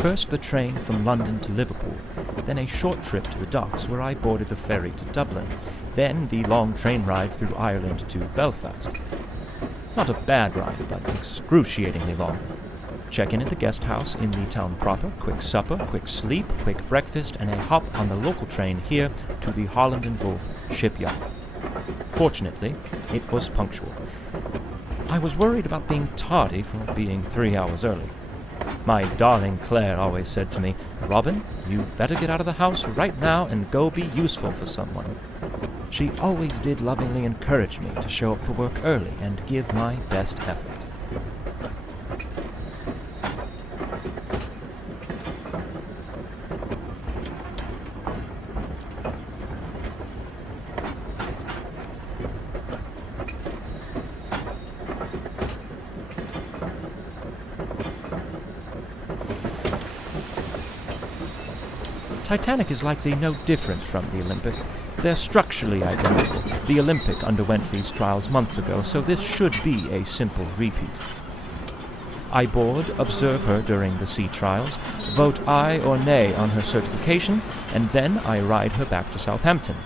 First the train from London to Liverpool, then a short trip to the docks where I boarded the ferry to Dublin, then the long train ride through Ireland to Belfast. Not a bad ride, but excruciatingly long. Check-in at the guest house in the town proper, quick supper, quick sleep, quick breakfast, and a hop on the local train here to the Holland and Wolff shipyard. Fortunately, it was punctual. I was worried about being tardy for being 3 hours early. My darling Claire always said to me, "Robin, you better get out of the house right now and go be useful for someone." She always did lovingly encourage me to show up for work early and give my best effort. Titanic is likely no different from the Olympic. They're structurally identical. The Olympic underwent these trials months ago, so this should be a simple repeat. I board, observe her during the sea trials, vote aye or nay on her certification, and then I ride her back to Southampton.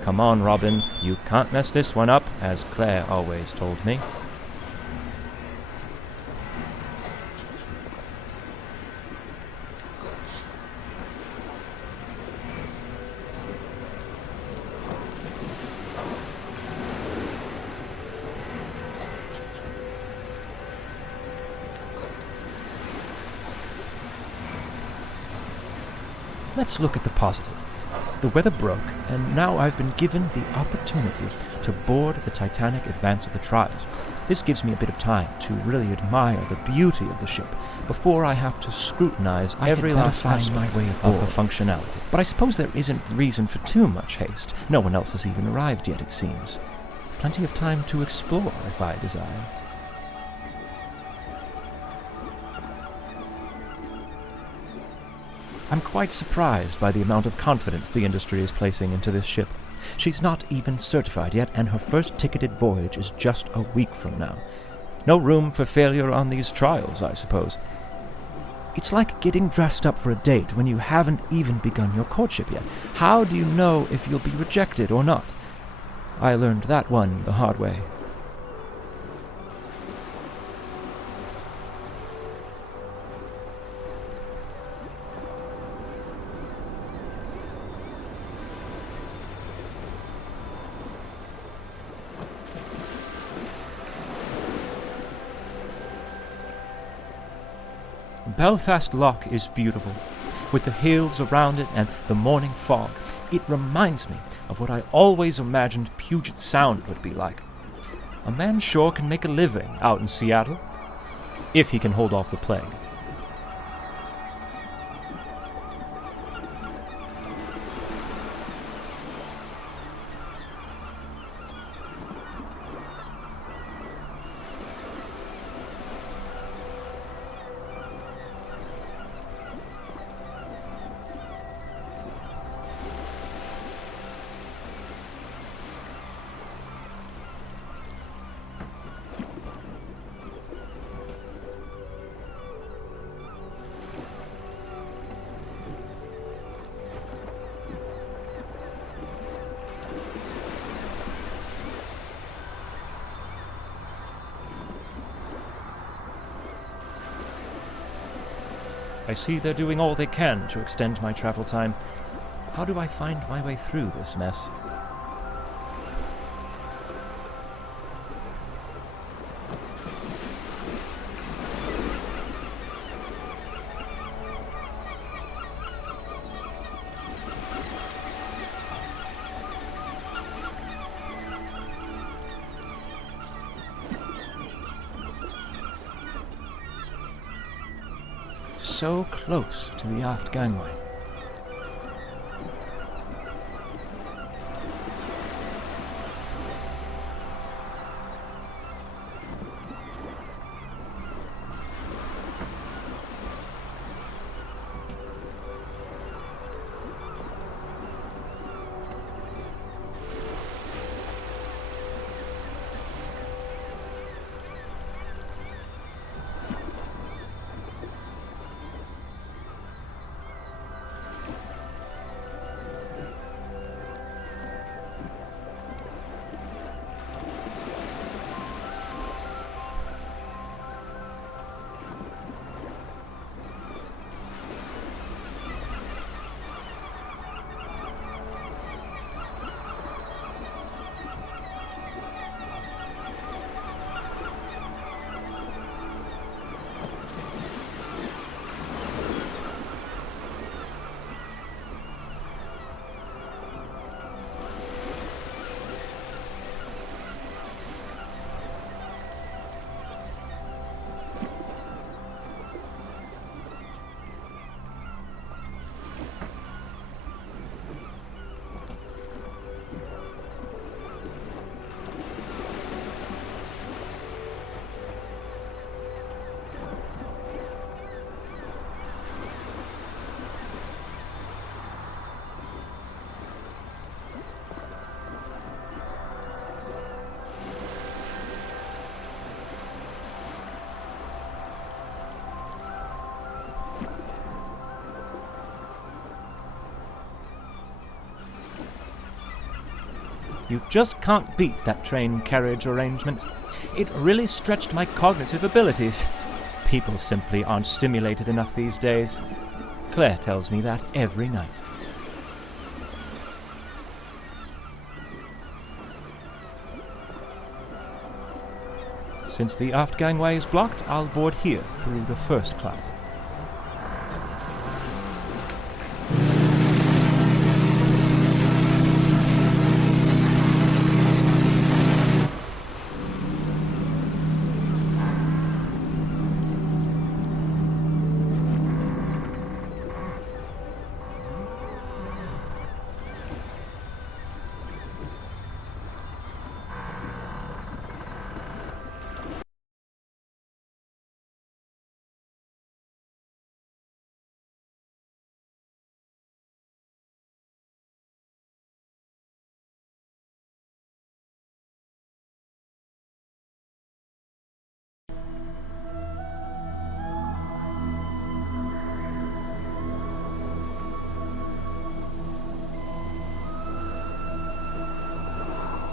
"Come on, Robin, you can't mess this one up," as Claire always told me. Let's look at the positive. The weather broke, and now I've been given the opportunity to board the Titanic advance of the trials. This gives me a bit of time to really admire the beauty of the ship before I have to scrutinize every last aspect of her functionality. But I suppose there isn't reason for too much haste. No one else has even arrived yet, it seems. Plenty of time to explore if I desire. I'm quite surprised by the amount of confidence the industry is placing into this ship. She's not even certified yet, and her first ticketed voyage is just a week from now. No room for failure on these trials, I suppose. It's like getting dressed up for a date when you haven't even begun your courtship yet. How do you know if you'll be rejected or not? I learned that one the hard way. Belfast Loch is beautiful, with the hills around it and the morning fog. It reminds me of what I always imagined Puget Sound would be like. A man sure can make a living out in Seattle, if he can hold off the plague. I see they're doing all they can to extend my travel time. How do I find my way through this mess? So close to the aft gangway. You just can't beat that train carriage arrangement. It really stretched my cognitive abilities. People simply aren't stimulated enough these days. Claire tells me that every night. Since the aft gangway is blocked, I'll board here through the first class.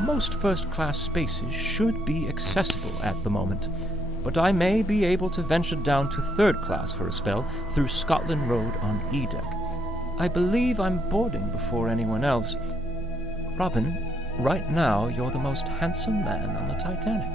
Most first-class spaces should be accessible at the moment, but I may be able to venture down to third class for a spell through Scotland Road on E-Deck. I believe I'm boarding before anyone else. Robin, right now you're the most handsome man on the Titanic.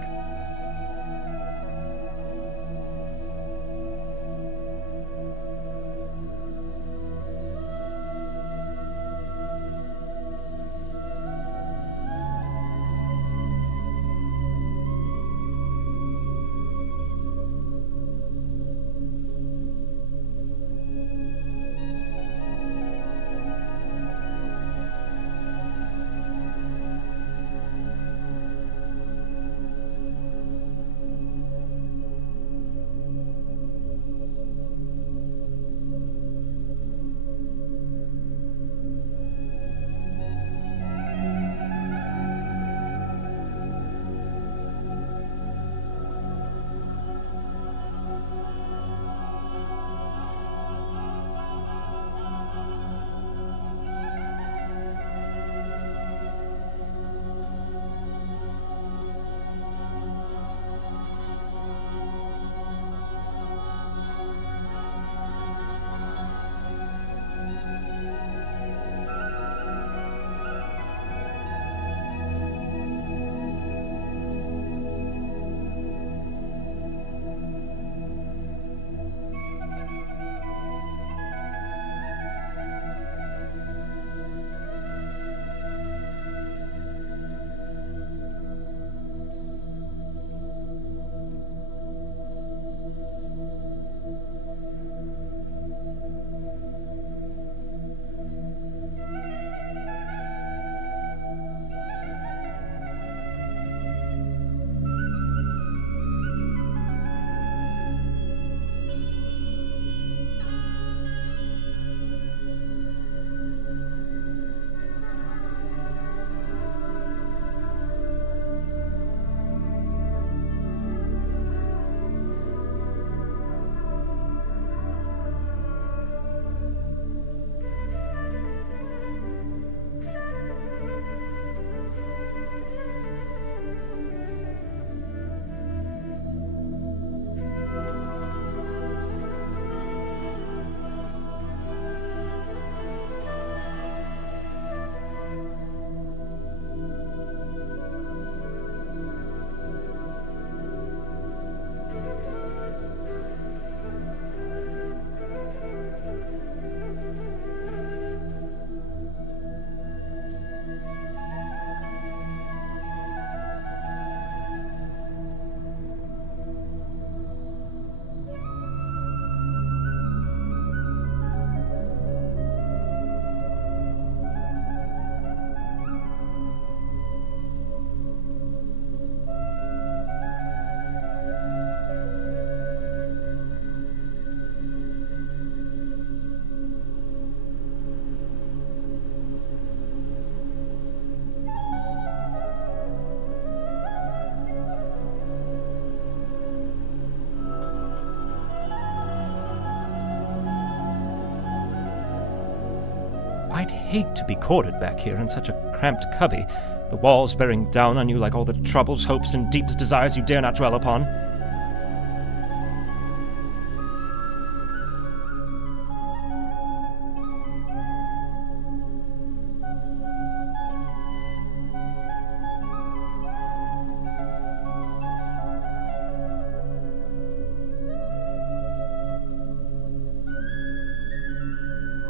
I'd hate to be corded back here in such a cramped cubby, the walls bearing down on you like all the troubles, hopes, and deepest desires you dare not dwell upon.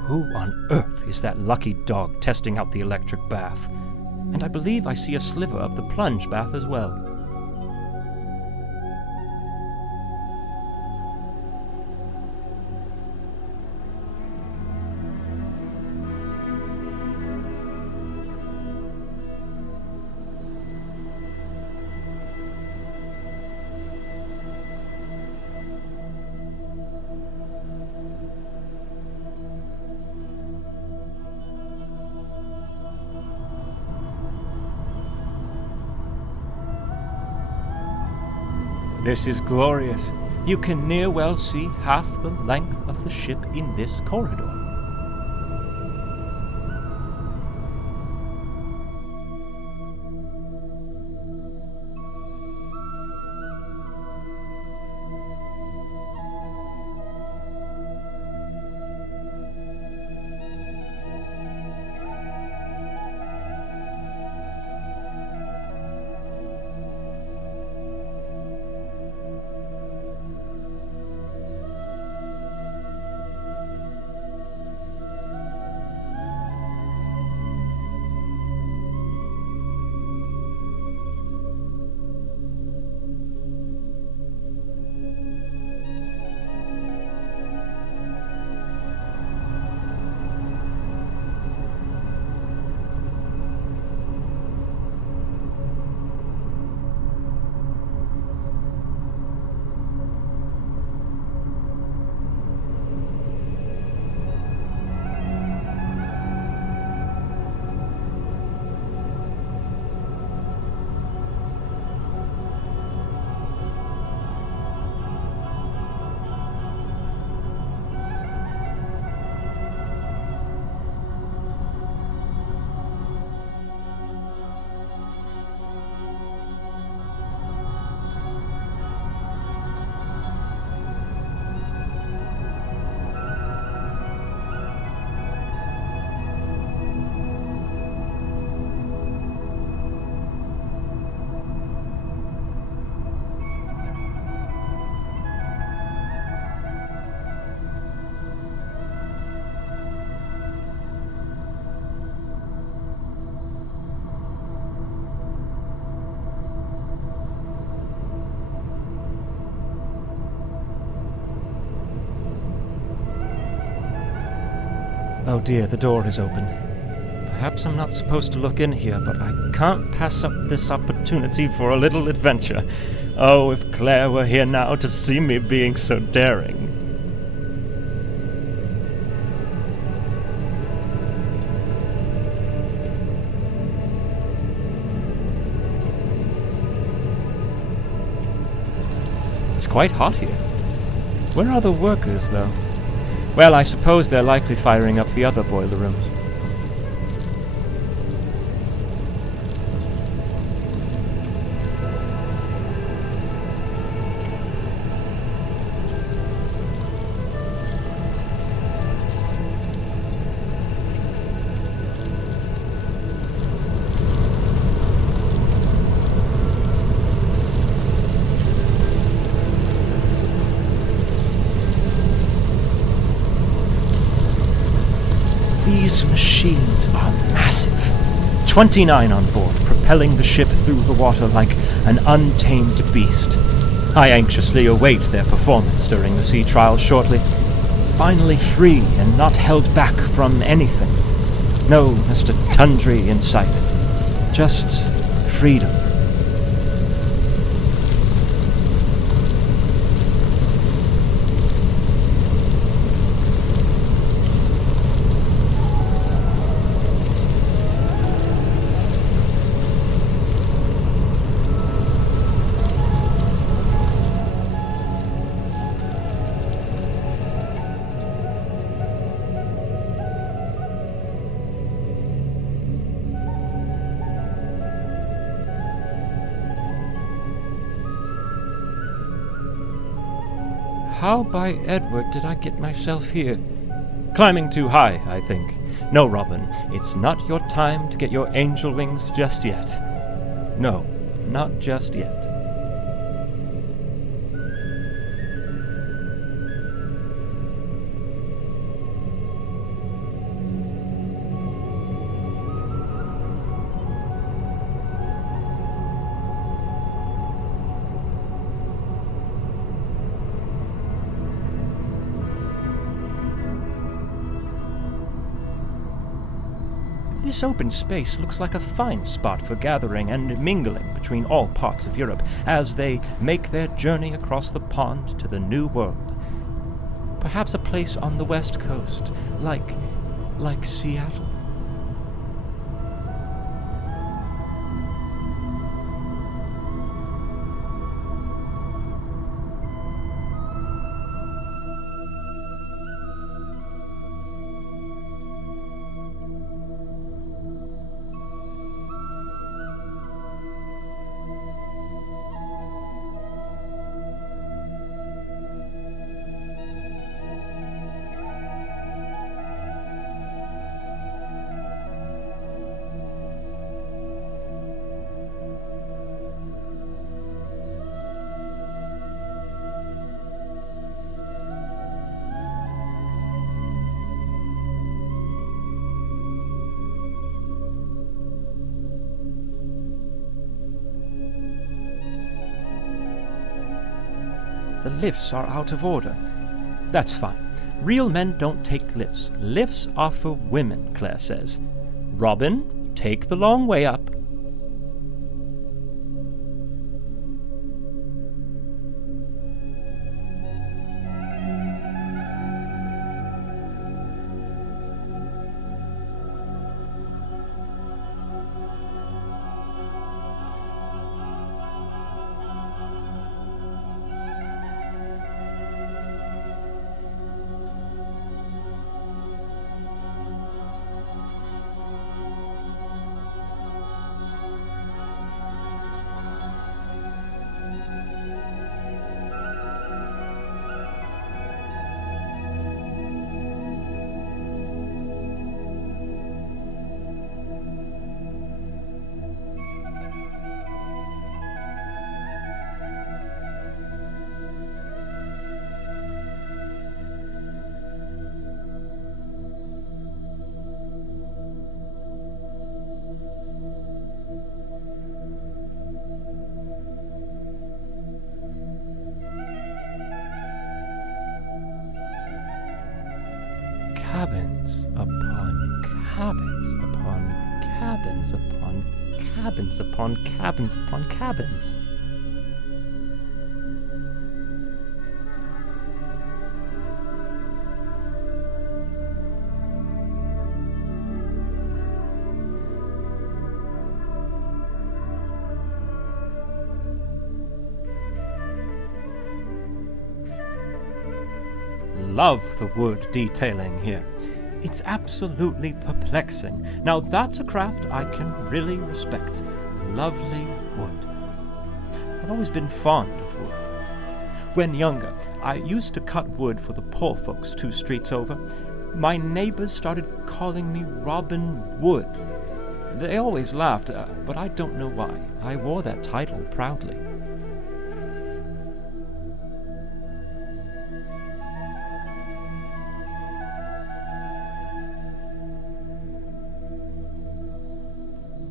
Who on earth is that lucky dog testing out the electric bath? And I believe I see a sliver of the plunge bath as well. This is glorious. You can near well see half the length of the ship in this corridor. Oh dear, the door is open. Perhaps I'm not supposed to look in here, but I can't pass up this opportunity for a little adventure. Oh, if Claire were here now to see me being so daring. It's quite hot here. Where are the workers, though? Well, I suppose they're likely firing up the other boiler rooms. These machines are massive. 29 on board, propelling the ship through the water like an untamed beast. I anxiously await their performance during the sea trials shortly. Finally free and not held back from anything. No Mr. Tundry in sight. Just freedom. How by Edward did I get myself here? Climbing too high, I think. No, Robin, it's not your time to get your angel wings just yet. No, not just yet. This open space looks like a fine spot for gathering and mingling between all parts of Europe as they make their journey across the pond to the New World. Perhaps a place on the West Coast, like Seattle. The lifts are out of order. That's fine. Real men don't take lifts. Lifts are for women, Claire says. Robin, take the long way up. Cabins upon cabins upon cabins upon cabins upon cabins upon cabins. Love the wood detailing here. It's absolutely perplexing. Now that's a craft I can really respect. Lovely wood. I've always been fond of wood. When younger, I used to cut wood for the poor folks 2 streets over. My neighbors started calling me Robin Wood. They always laughed, but I don't know why. I wore that title proudly.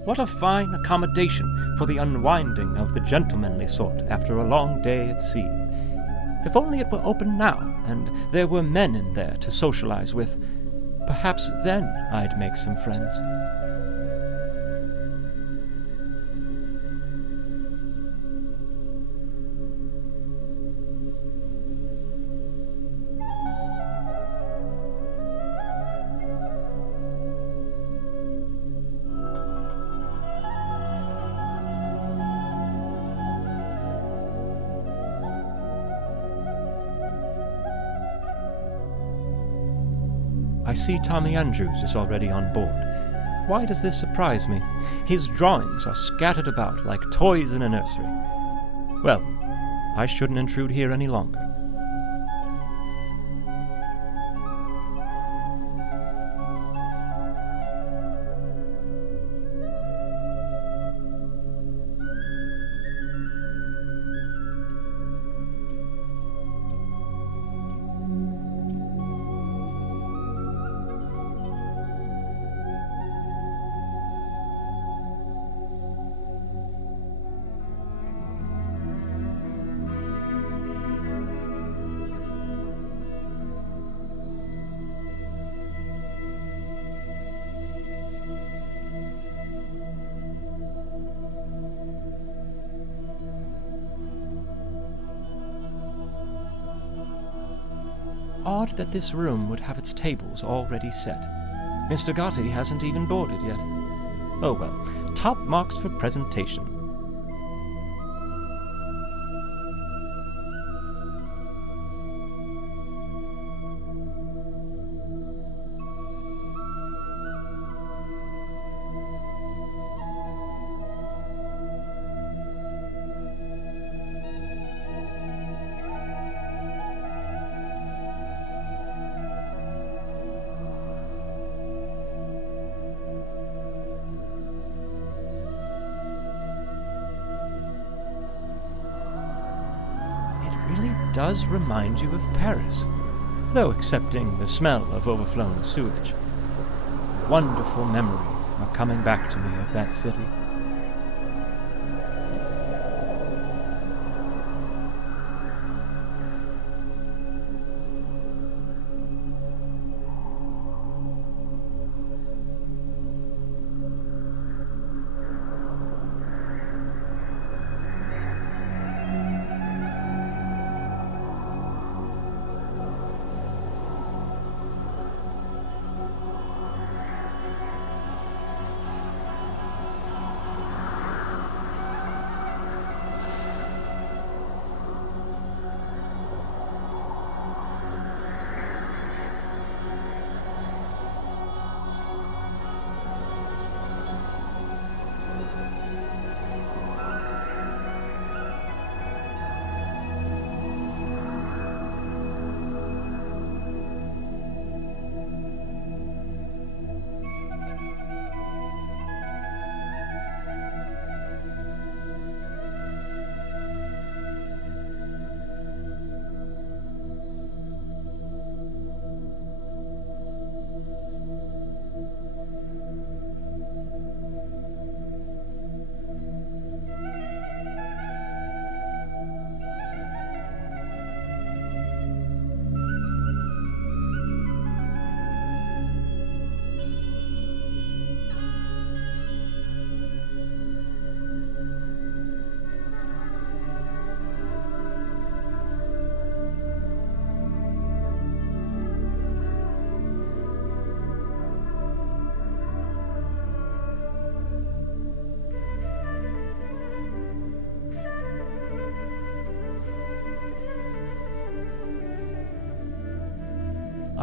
What a fine accommodation for the unwinding of the gentlemanly sort after a long day at sea. If only it were open now, and there were men in there to socialize with. Perhaps then I'd make some friends. I see Tommy Andrews is already on board. Why does this surprise me? His drawings are scattered about like toys in a nursery. Well, I shouldn't intrude here any longer. Odd that this room would have its tables already set. Mr. Gotti hasn't even boarded yet. Oh well, top marks for presentation. Does remind you of Paris, though excepting the smell of overflown sewage. Wonderful memories are coming back to me of that city.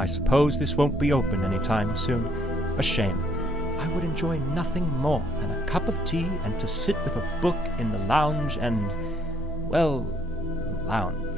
I suppose this won't be open anytime soon. A shame. I would enjoy nothing more than a cup of tea and to sit with a book in the lounge and, well, lounge.